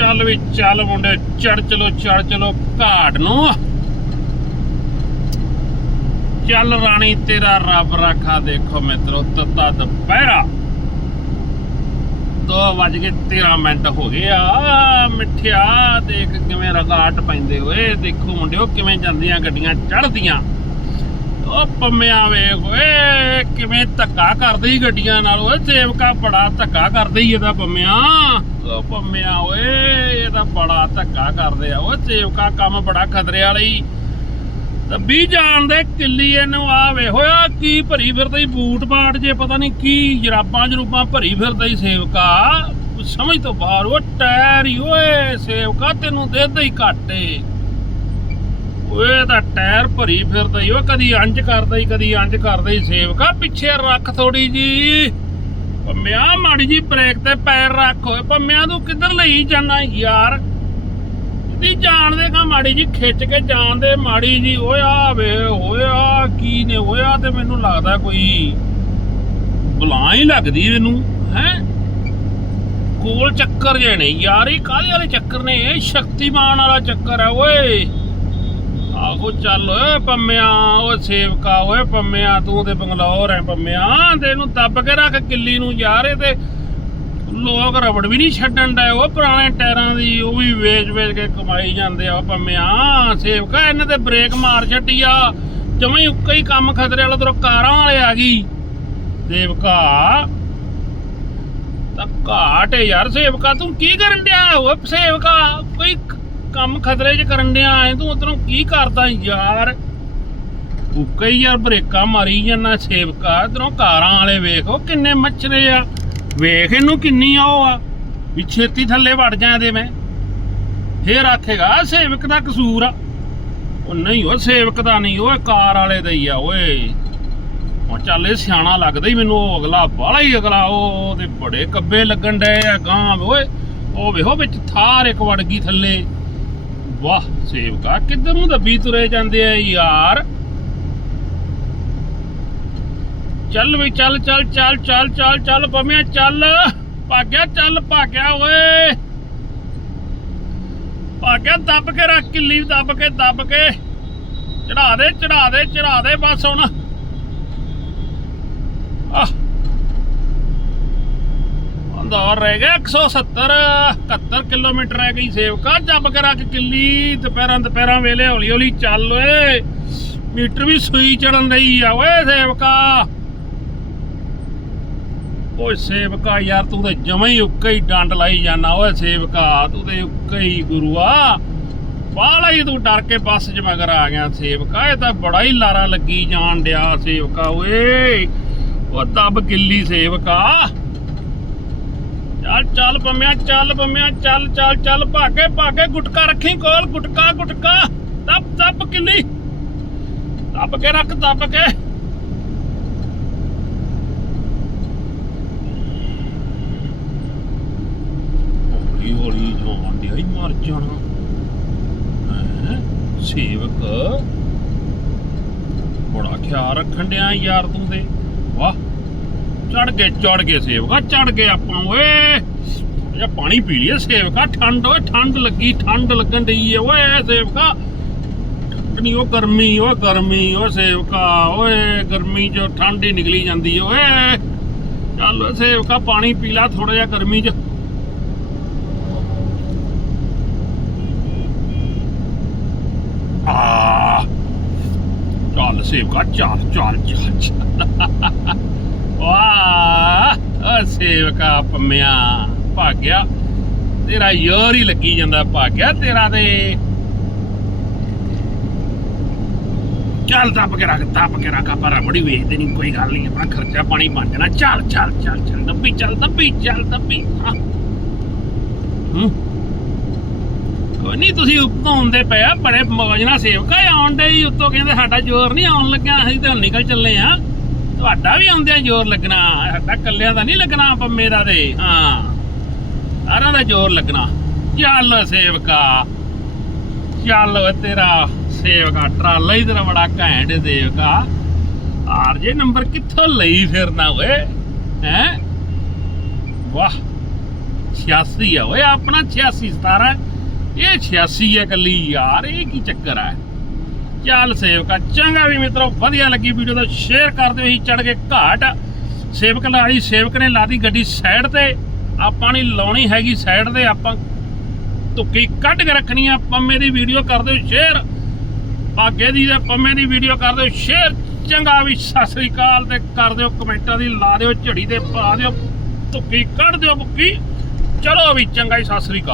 ਚੱਲ ਵੀ ਚੱਲ ਮੁੰਡੇ, ਚੜ ਚਲੋ ਚੜ ਚਲੋ ਘਾਟ ਨੂੰ। ਚੱਲ ਰਾਣੀ, ਤੇਰਾ ਰੱਬ ਰਾਖਾ ਦੇਖੋ ਮਿੱਤਰੋ, ਤਤਾ ਦੁਪਹਿਰਾ। 2 ਵੱਜ ਕੇ 13 ਮਿੰਟ ਹੋ ਗਏ ਆ। ਮਿੱਠਿਆ, ਦੇਖ ਕਿਵੇਂ ਰਗਾਟ ਪੈਂਦੇ ਓਏ ਦੇਖੋ ਮੁੰਡਿਓ, ਕਿਵੇਂ ਜਾਂਦੀਆਂ ਗੱਡੀਆਂ ਚੜਦੀਆਂ ਉਹ ਪੰਮਿਆ ਵੇਖ ਓਏ ਕਿਵੇਂ ਧੱਕਾ ਕਰਦੀ ਗੱਡੀਆਂ ਨਾਲ। ਓਏ ਸੇਵਕਾ ਬੜਾ ਧੱਕਾ ਕਰਦੀ ਇਹਦਾ ਪੰਮਿਆ। ਉਹ ਪੰਮਿਆ ਓਏ ਬੜਾ ਧੱਕਾ ਕਰਦੇ ਆ। ਓਏ ਸੇਵਕਾ ਕੰਮ ਬੜਾ ਖਤਰੇ ਵਾਲੀ ਰੱਬੀ ਜਾਣ ਦੇ ਕਿੱਲੀ ਇਹਨੂੰ ਆ ਵੇ ਹੋਇਆ ਕੀ ਭਰੀ ਫਿਰਦਾ ਹੀ ਬੂਟ ਬਾਟ ਜੇ, ਪਤਾ ਨਹੀਂ ਕੀ ਜਰਾਬਾਂ ਜਰੂਬਾਂ ਭਰੀ ਫਿਰਦਾ ਹੀ ਸੇਵਕਾ। ਸਮਝ ਤੋਂ ਬਾਹਰ ਉਹ ਟਾਇਰ ਹੀ ਓਏ ਸੇਵਕਾ, ਤੈਨੂੰ ਦੇਦਾ ਹੀ ਘਾਟੇ। ਓਏ ਤਾਂ ਟਾਇਰ ਭਰੀ ਫਿਰਦਾ ਹੀ ਓ ਕਦੀ ਅੰਜ ਕਰਦਾ ਹੀ ਕਦੀ ਅੰਜ ਕਰਦਾ ਹੀ ਸੇਵਕਾ। ਪਿੱਛੇ ਰੱਖ ਥੋੜੀ ਜੀ। ਪੰਮਿਆ ਮਾੜੀ ਜੀ ਬ੍ਰੇਕ ਤੇ ਪੈਰ ਰੱਖ ਓਏ। ਪੰਮਿਆ ਤੂੰ ਕਿੱਧਰ ਲਈ ਜਾਣਾ ਯਾਰ? ਦੀ ਜਾਣਦੇ ਕਾ ਮਾੜੀ ਜੀ ਖਿੱਚ ਕੇ ਜਾਣਦੇ ਮਾੜੀ ਜੀ ਓਏ ਆ ਵੇ ਹੋਇਆ ਕੀ ਨੇ ਹੋਇਆ ਤੇ ਮੈਨੂੰ ਲੱਗਦਾ ਕੋਈ ਬੁਲਾ ਹੀ ਲੱਗਦੀ ਮੈਨੂੰ ਹੈ? ਕੋਲ ਚੱਕਰ ਜੇ ਨੇ। ਯਾਰ, ਇਹ ਕਾਹਦੇ ਵਾਲੇ ਚੱਕਰ ਨੇ? ਇਹ ਸ਼ਕਤੀਮਾਨ ਵਾਲਾ ਚੱਕਰ ਹੈ, ਓਏ। ਆਹੋ ਚੱਲ ਓਏ ਪੰਮਿਆ ਓ ਸੇਵਕਾ ਓਏ ਪੰਮਿਆ, ਤੂੰ ਤੇ ਬੰਗਲੌਰ ਹੈ ਪੰਮਿਆ, ਤੇ ਇਹਨੂੰ ਦੱਬ ਕੇ ਰੱਖ ਕਿੱਲੀ ਨੂੰ ਯਾਰ, ਇਹ ਤੇ ਲੋਕ ਰਬੜ ਵੀ ਨਹੀਂ ਛੱਡਣ ਦਾ ਉਹ ਪੁਰਾਣੇ ਟਾਇਰਾਂ ਦੀ, ਉਹ ਵੀ ਵੇਚ-ਵੇਚ ਕੇ ਕਮਾਈ ਜਾਂਦੇ ਆ ਪੰਮਿਆ, ਸੇਵਕਾ ਇਹਨੇ ਤੇ ਬ੍ਰੇਕ ਮਾਰ ਛੱਡੀ ਆ, ਜਮਾਂ ਹੀ ਉੱਕਾ ਹੀ ਕੰਮ ਖਤਰੇ ਵਾਲਾ ਤਰ੍ਹਾਂ ਕਾਰਾਂ ਵਾਲੇ ਆ ਗਈ। ਸੇਵਕਾ, ਤਾਂ ਘਾਟ ਯਾਰ, ਸੇਵਕਾ ਤੂੰ ਕੀ ਕਰਨ ਡਿਆ? ਉਹ ਸੇਵਕਾ, ਕੋਈ ਕੰਮ ਖਤਰੇ 'ਚ ਕਰਨ ਡਿਆ ਐ, ਤੂੰ ਉਧਰੋਂ ਕੀ ਕਰਦਾ ਯਾਰ? ਉੱਕਾ ਹੀ ਯਾਰ, ਬ੍ਰੇਕਾਂ ਮਾਰੀ ਜਾਂਦਾ ਸੇਵਕਾ, ਇਧਰੋਂ ਕਾਰਾਂ ਵਾਲੇ ਵੇਖੋ ਕਿੰਨੇ ਮੱਛਰੇ ਆ। ਵੇਖ ਇਹਨੂੰ ਕਿੰਨੀ ਆ ਉਹ ਆ, ਵੀ ਛੇਤੀ ਥੱਲੇ ਵੜ ਜਾਂਦੇ ਮੈਂ। ਫੇਰ ਆਖੇਗਾ ਸੇਵਕ ਦਾ ਕਸੂਰ ਆ। ਉਹ ਨਹੀਂ, ਉਹ ਸੇਵਕ ਦਾ ਨਹੀਂ, ਉਹ ਕਾਰ ਵਾਲੇ ਦਾ ਹੀ ਆ, ਓਏ। ਹੁਣ ਚੱਲ ਇਹ ਸਿਆਣਾ ਲੱਗਦਾ ਹੀ ਮੈਨੂੰ, ਉਹ ਅਗਲਾ ਬਾਹਲਾ ਹੀ ਅਗਲਾ ਉਹ ਤੇ ਬੜੇ ਕੱਬੇ ਲੱਗਣ ਡਏ ਆ ਗਾਂ ਓਏ। ਉਹ ਵੇਖੋ ਵਿੱਚ ਥਾਰ ਇੱਕ ਵੜ ਗਈ ਥੱਲੇ। ਵਾਹ, ਸੇਵਕਾ, ਕਿੱਧਰ ਨੂੰ ਦੱਬੀ ਤੁਰੇ ਜਾਂਦੇ ਆ ਯਾਰ? ਚੱਲ ਵੀ ਚੱਲ ਚੱਲ ਚੱਲ ਚੱਲ ਚੱਲ ਚੱਲ ਪੰਮਿਆ ਚੱਲ। ਭਾਗਿਆ ਚੱਲ, ਭਾਗਿਆ, ਓਏ। ਭਾਗਿਆ, ਦੱਬ ਕੇ ਰੱਖ ਕਿੱਲੀ, ਦੱਬ ਕੇ ਦੱਬ ਕੇ। ਚੜਾ ਦੇ ਚੜਾ ਦੇ ਚੜਾ ਦੇ ਬਸ ਹੁਣ। ਆਹ। ਅੰਦਰ ਰਹਿ ਗਿਆ 170 71 ਕਿਲੋਮੀਟਰ ਰਹਿ ਗਈ ਸੇਵਕਾ ਜੱਬ ਕੇ ਕਿੱਲੀ, ਦੁਪਹਿਰਾਂ ਦੁਪਹਿਰਾਂ ਵੇਲੇ ਹੌਲੀ ਹੌਲੀ ਚੱਲ ਓਏ। ਮੀਟਰ ਵੀ ਸੂਈ ਚੜਨ ਰਹੀ ਆ ਓਏ ਸੇਵਕਾ। ਓਏ ਸੇਵਕਾ ਯਾਰ, ਤੂੰ ਤੇ ਜਮਾਂ ਹੀ ਉੱਕਾ ਹੀ ਡੰਡ ਲਾਈ ਜਾਣਾ ਓਏ ਸੇਵਕਾ, ਤੂੰ ਤੇ ਉੱਕਾ ਹੀ ਗੁਰੂਆ। ਬਾਹਲਾ ਹੀ ਤੂੰ ਡਰ ਕੇ ਬੱਸ 'ਚ ਮਗਰ ਆ ਗਿਆ ਸੇਵਕਾ, ਇਹ ਤਾਂ ਬੜਾ ਹੀ ਲਾਰਾ ਲੱਗੀ ਜਾਣ ਡਿਆ ਸੇਵਕਾ ਓਏ। ਉਹ ਦੱਬ ਗਿੱਲੀ ਸੇਵਕਾ। ਚੱਲ ਚੱਲ ਪੰਮਿਆ ਚੱਲ ਪੰਮਿਆ, ਚੱਲ ਚੱਲ ਚੱਲ, ਭਾਗੇ ਭਾਗੇ, ਗੁਟਕਾ ਰੱਖੀ ਕੋਲ, ਗੁਟਕਾ ਗੁਟਕਾ। ਦੱਬ ਦੱਬ ਕਿੱਲੀ। ਦੱਬ ਕੇ ਰੱਖ, ਦੱਬ ਕੇ। ਹੌਲੀ ਹੌਲੀ ਜਾਣ ਡਿਆ ਹੀ ਮਰ ਜਾਣਾ। ਸੇਵਕ। ਬੜਾ ਖਿਆਲ ਰੱਖਣ ਡਿਆ ਯਾਰ ਤੂੰ ਤੇ। ਵਾਹ। ਚੜ ਗਏ ਚੜ ਗਏ ਸੇਵਕਾ, ਚੜ ਗਏ ਆਪਾਂ, ਓਏ। ਇਹ ਪਾਣੀ ਪੀ ਲਈਏ ਸੇਵਕਾ, ਠੰਡ, ਓਏ, ਠੰਡ ਲੱਗੀ, ਠੰਡ ਲੱਗਣ ਡਈ ਏ ਓਏ, ਸੇਵਕਾ। ਨਹੀਂ ਉਹ ਗਰਮੀ, ਓਏ, ਗਰਮੀ ਓ ਸੇਵਕਾ, ਓਏ, ਗਰਮੀ ਚ ਠੰਡ ਹੀ ਨਿਕਲੀ ਜਾਂਦੀ ਏ ਓਏ। ਚੱਲ ਸੇਵਕਾ, ਪਾਣੀ ਪੀ ਲਾ ਥੋੜਾ ਜਿਹਾ ਗਰਮੀ ਚ। ਆ। ਚੱਲ, ਸੇਵਕਾ ਚੱਲ ਚੱਲ ਚੱਲ ਚੱਲ। ਵਾਹ ਸੇਵਕਾ ਪੰਮਿਆ ਭਾਗਿਆ। ਤੇਰਾ ਯਾਰ ਹੀ ਲੱਗੀ ਜਾਂਦਾ ਭਾਗਿਆ, ਤੇਰਾ ਤੇ ਚੱਲ ਦੱਬ ਕੇ ਰੱਖ, ਦੱਬ ਕੇ ਰੱਖ ਪਰ ਬੜੀ ਵੇਚਦੇ ਨਹੀਂ ਕੋਈ ਗੱਲ ਨਹੀਂ ਆਪਣਾ ਖਰਚਾ ਪਾਣੀ ਬਣ ਜਾਣਾ। ਚੱਲ ਚੱਲ ਚੱਲ ਚੱਲ, ਦੱਬੀ ਚੱਲ ਦੱਬੀ ਚੱਲ, ਦੱਬੀ। ਹਾਂ। ਹੂੰ। ਕੋਈ ਨਹੀਂ ਤੁਸੀਂ ਉੱਤੋਂ ਹੁੰਦੇ ਪਏ ਬੜੇ ਮੌਜ ਨਾਲ ਸੇਵਕਾ ਆਉਣ ਦੇ ਹੀ ਉੱਤੋਂ, ਕਹਿੰਦੇ ਸਾਡਾ ਜ਼ੋਰ ਨਹੀਂ ਆਉਣ ਲੱਗਿਆ, ਅਸੀਂ ਤਾਂ ਨਿਕਲ ਚੱਲੇ ਆ। ਤੁਹਾਡਾ ਵੀ ਆਉਂਦਿਆਂ ਜ਼ੋਰ ਲੱਗਣਾ। ਸਾਡਾ ਕੱਲਿਆਂ ਦਾ ਨਹੀਂ ਲੱਗਣਾ ਪੰਮੇ ਦਾ ਤੇ। ਹਾਂ। ਸਾਰਿਆਂ ਦਾ ਜ਼ੋਰ ਲੱਗਣਾ। ਚੱਲ ਸੇਵਕਾ। ਚੱਲ ਤੇਰਾ ਸੇਵਕਾ, ਟਰਾਲਾ ਹੀ ਤੇਰਾ ਬੜਾ ਘੈਂਟ ਹੈ ਸੇਵਕਾ। ਆਰ ਜੇ ਨੰਬਰ ਕਿੱਥੋਂ ਲਈ ਫਿਰਨਾ ਓਏ? ਹੈ? ਵਾਹ। 86 ਆ ਓਏ, ਆਪਣਾ 86 17 ਇਹ 86 ਹੈ ਕੱਲੀ ਯਾਰ, ਇਹ ਕੀ ਚੱਕਰ ਹੈ ਚੱਲ ਸੇਵਕਾ ਚੰਗਾ ਵੀ ਮਿੱਤਰੋ, ਵਧੀਆ ਲੱਗੀ ਵੀਡੀਓ ਦਾ ਸ਼ੇਅਰ ਕਰ ਦਿਓ ਅਸੀਂ ਚੜ ਕੇ ਘਾਟ। ਸੇਵਕ ਲਾਲੀ ਸੇਵਕ ਨੇ ਲਾਦੀ ਗੱਡੀ ਸਾਈਡ ਤੇ। ਆਪਾਂ ਨਹੀਂ ਲਾਉਣੀ ਹੈਗੀ ਸਾਈਡ ਤੇ, ਆਪਾਂ ਧੁੱਕੀ ਕੱਢ ਕੇ ਰੱਖਣੀ ਆ। ਪੰਮੇ ਦੀ ਵੀਡੀਓ ਕਰ ਦਿਓ ਸ਼ੇਅਰ ਭਾਗੇ ਦੀ ਤੇ ਪੰਮੇ ਦੀ ਵੀਡੀਓ ਕਰ ਦਿਓ ਸ਼ੇਅਰ ਚੰਗਾ ਵੀ ਸਤਿ ਸ੍ਰੀ ਅਕਾਲ ਤੇ ਕਰ ਦਿਓ ਕਮੈਂਟਾਂ ਦੀ, ਲਾ ਦਿਓ ਝੜੀ ਤੇ ਪਾ ਦਿਓ। ਧੁੱਕੀ ਕੱਢ ਦਿਓ ਬੁੱਕੀ ਚਲੋ ਵੀ ਚੰਗਾ ਹੀ ਸਤਿ ਸ੍ਰੀ ਅਕਾਲ।